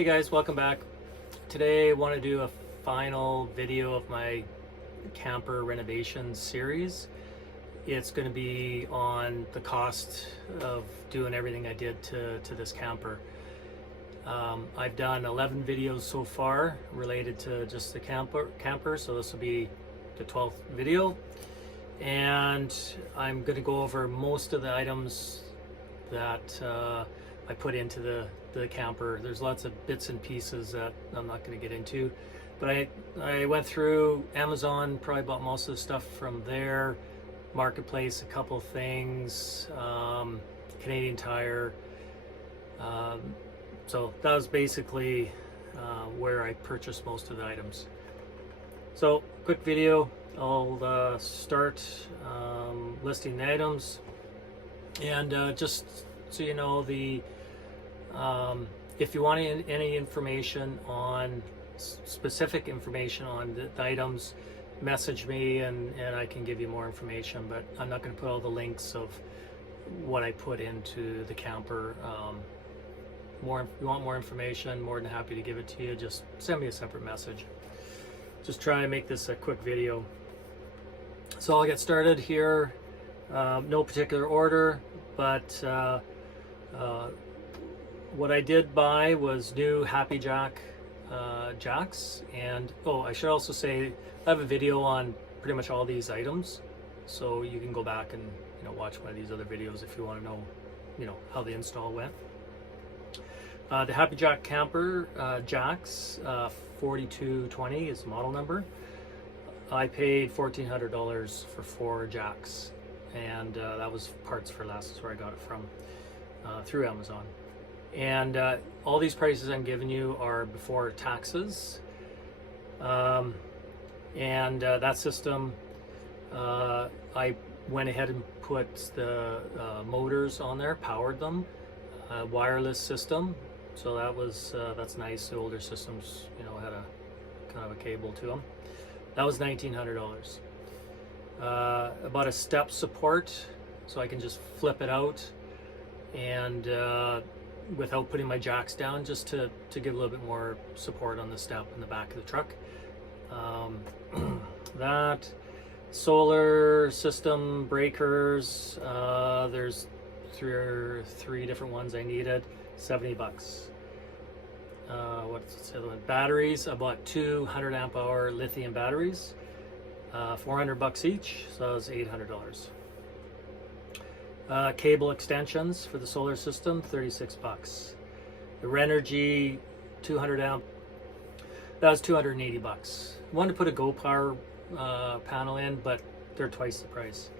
Hey guys, welcome back. Today I want to do a final video of my camper renovation series. It's going to be on the cost of doing everything I did to this camper. I've done 11 videos so far related to just the camper, so this will be the 12th video. And I'm going to go over most of the items that I put into the camper. There's lots of bits and pieces that I'm not going to get into, but I went through Amazon, probably bought most of the stuff from there, Marketplace, a couple things, Canadian Tire. So that was basically where I purchased most of the items. So quick video. I'll start listing the items, and just so you know, if you want any information on specific information on the items, message me and I can give you more information, but I'm not going to put all the links of what I put into the camper. If you want more information, more than happy to give it to you. Just send me a separate message. Just try to make this a quick video. So I'll get started here. No particular order, but what I did buy was new Happy Jack jacks, and I should also say I have a video on pretty much all these items, so you can go back and watch one of these other videos if you want to know how the install went. The Happy Jack camper jacks, 4220 is the model number. I paid $1,400 for 4 jacks, and that was Parts for Less is where I got it from, through Amazon. And all these prices I'm giving you are before taxes. That system, I went ahead and put the motors on there, powered them, wireless system. So that's nice. The older systems, had a kind of a cable to them. That was $1,900. About a step support, so I can just flip it out and without putting my jacks down, just to give a little bit more support on the step in the back of the truck. That solar system breakers, there's three different ones I needed, $70. What's the other one? Batteries, I bought 200 amp hour lithium batteries, $400 each, so that was $800. Cable extensions for the solar system, $36. The Renergy 200 amp, that was $280. I wanted to put a Go Power panel in, but they're twice the price.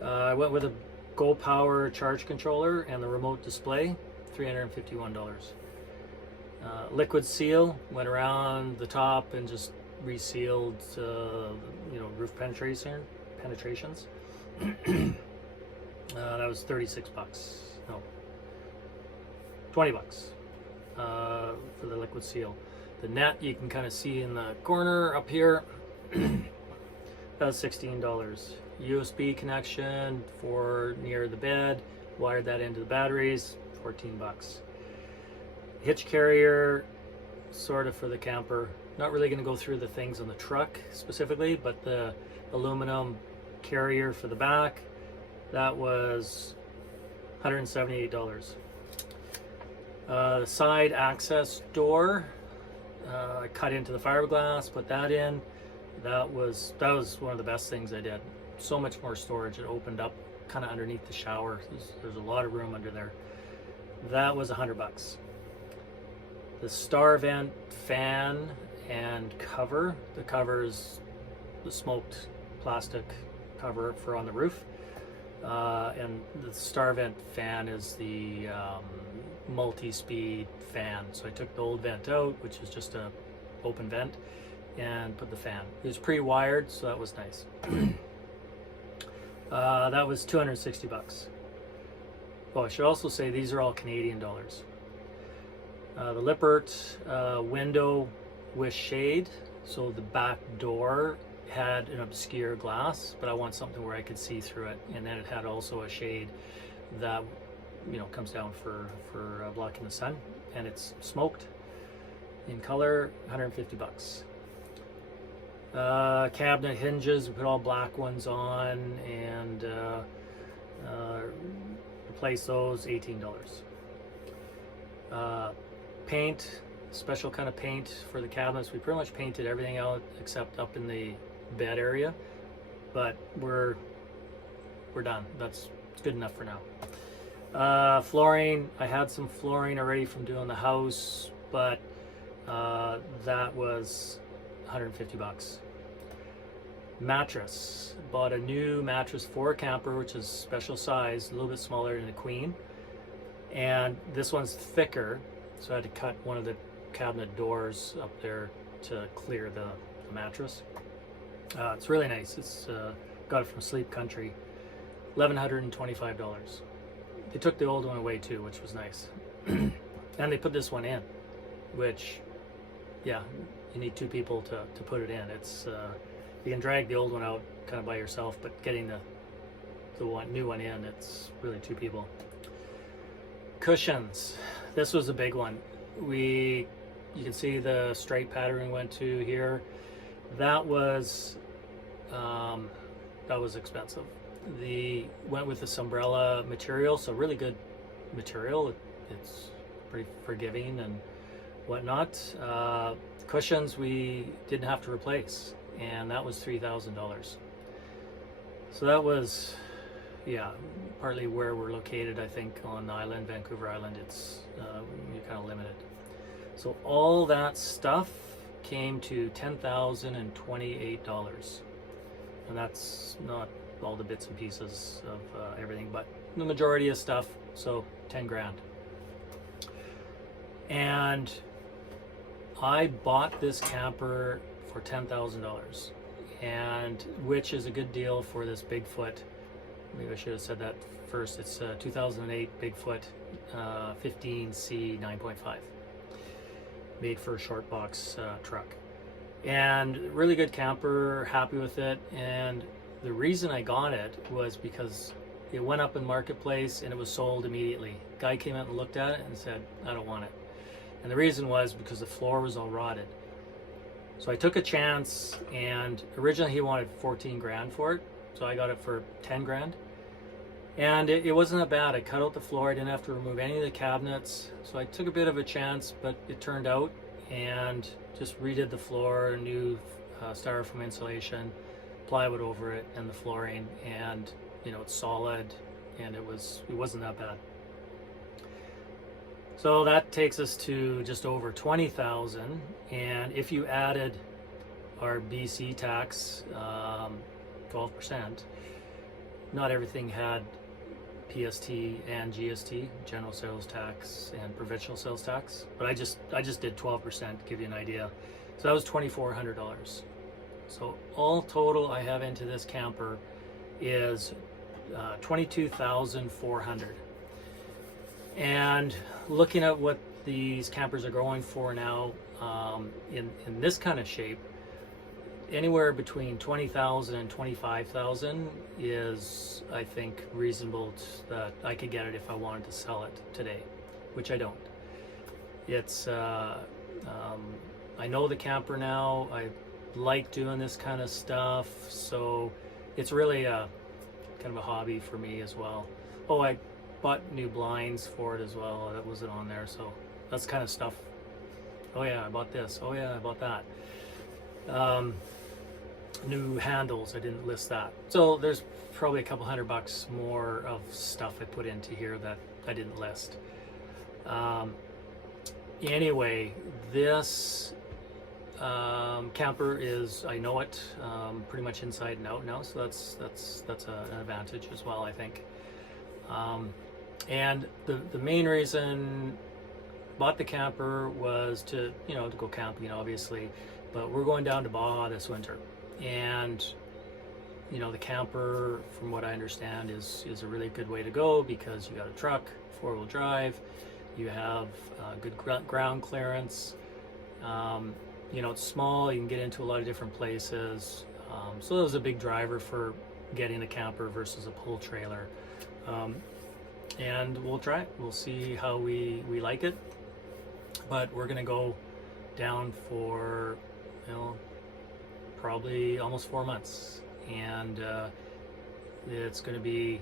I went with a Go Power charge controller and the remote display, $351. Liquid seal, went around the top and just resealed roof penetrations. That was $36. No, $20 for the liquid seal. The net you can kind of see in the corner up here. That was $16. USB connection for near the bed. Wired that into the batteries. $14. Hitch carrier, sort of for the camper. Not really going to go through the things on the truck specifically, but the aluminum carrier for the back. That was $178. The side access door, I cut into the fiberglass, put that in. That was one of the best things I did. So much more storage. It opened up kind of underneath the shower. There's a lot of room under there. That was $100. The Star Vent fan and cover. The cover is the smoked plastic cover for on the roof. And the Star Vent fan is the multi-speed fan. So I took the old vent out, which is just a open vent, and put the fan. It was pre-wired, so that was nice. That was $260. Oh, I should also say these are all Canadian dollars. The Lippert window with shade, so the back door had an obscure glass, but I want something where I could see through it, and then it had also a shade that comes down for blocking the sun, and it's smoked. in color, 150 bucks. Cabinet hinges, we put all black ones on and replace those, $18. Paint, special kind of paint for the cabinets. We pretty much painted everything out except up in the bed area, but we're done. It's good enough for now. Flooring, I had some flooring already from doing the house, but that was 150 bucks. Mattress, bought a new mattress for a camper, which is special size, a little bit smaller than a queen, and this one's thicker, so I had to cut one of the cabinet doors up there to clear the mattress. It's really nice. It's got it from Sleep Country, $1,125. They took the old one away too, which was nice. And they put this one in, which, yeah, you need 2 people to put it in. It's you can drag the old one out kind of by yourself, but getting the new one in, it's really 2 people. Cushions. This was a big one. You can see the stripe pattern we went to here. That was expensive. Went with this umbrella material, so really good material. It's pretty forgiving and whatnot. Cushions we didn't have to replace, and that was $3,000. So that was, yeah, partly where we're located. I think on the island, Vancouver Island, it's you're kind of limited. So all that stuff came to $10,028, and that's not all the bits and pieces of everything, but the majority of stuff, so 10 grand. And I bought this camper for $10,000, and which is a good deal for this Bigfoot. Maybe I should have said that first. It's a 2008 Bigfoot 15C 9.5, made for a short box truck, and really good camper. Happy with it. And the reason I got it was because it went up in marketplace and it was sold immediately. Guy came out and looked at it and said, I don't want it. And the reason was because the floor was all rotted. So I took a chance, and originally he wanted 14 grand for it, so I got it for 10 grand. And it wasn't that bad. I cut out the floor, I didn't have to remove any of the cabinets, so I took a bit of a chance, but it turned out, and just redid the floor, new styrofoam insulation, plywood over it, and the flooring, and you know, it's solid, and it wasn't that bad. So that takes us to just over 20,000, and if you added our BC tax, 12%, not everything had PST and GST, general sales tax and provincial sales tax, but I just did 12% to give you an idea. So that was $2,400. So all total I have into this camper is $22,400. And looking at what these campers are going for now, in this kind of shape, anywhere between 20,000 and 25,000 is, I think, reasonable that I could get it if I wanted to sell it today, which I don't. It's I know the camper now. I like doing this kind of stuff, so it's really a kind of a hobby for me as well. Oh, I bought new blinds for it as well. That wasn't on there, so that's kind of stuff. Oh yeah, I bought this. Oh yeah, I bought that. New handles, I didn't list that. So there's probably a couple $100 more of stuff I put into here that I didn't list. Anyway, this camper is, I know it pretty much inside and out now, so that's an advantage as well, I think. And the main reason I bought the camper was to go camping, obviously, but we're going down to Baja this winter, and the camper, from what I understand, is a really good way to go because you got a truck, 4-wheel drive, you have good ground clearance, it's small, you can get into a lot of different places, so that was a big driver for getting a camper versus a pull trailer. And we'll try it. We'll see how we like it. But we're gonna go down for, you know, probably almost 4 months, and it's going to be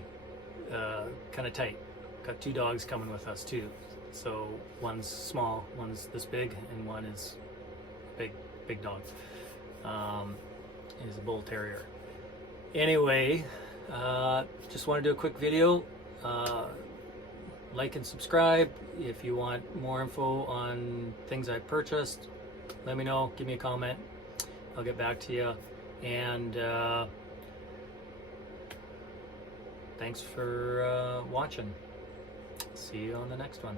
kind of tight. Got 2 dogs coming with us too, so one's small, one's this big, and one is big dog. He's a bull terrier. Anyway, just want to do a quick video. Like and subscribe. If you want more info on things I purchased, let me know. Give me a comment. I'll get back to you. And thanks for watching. See you on the next one.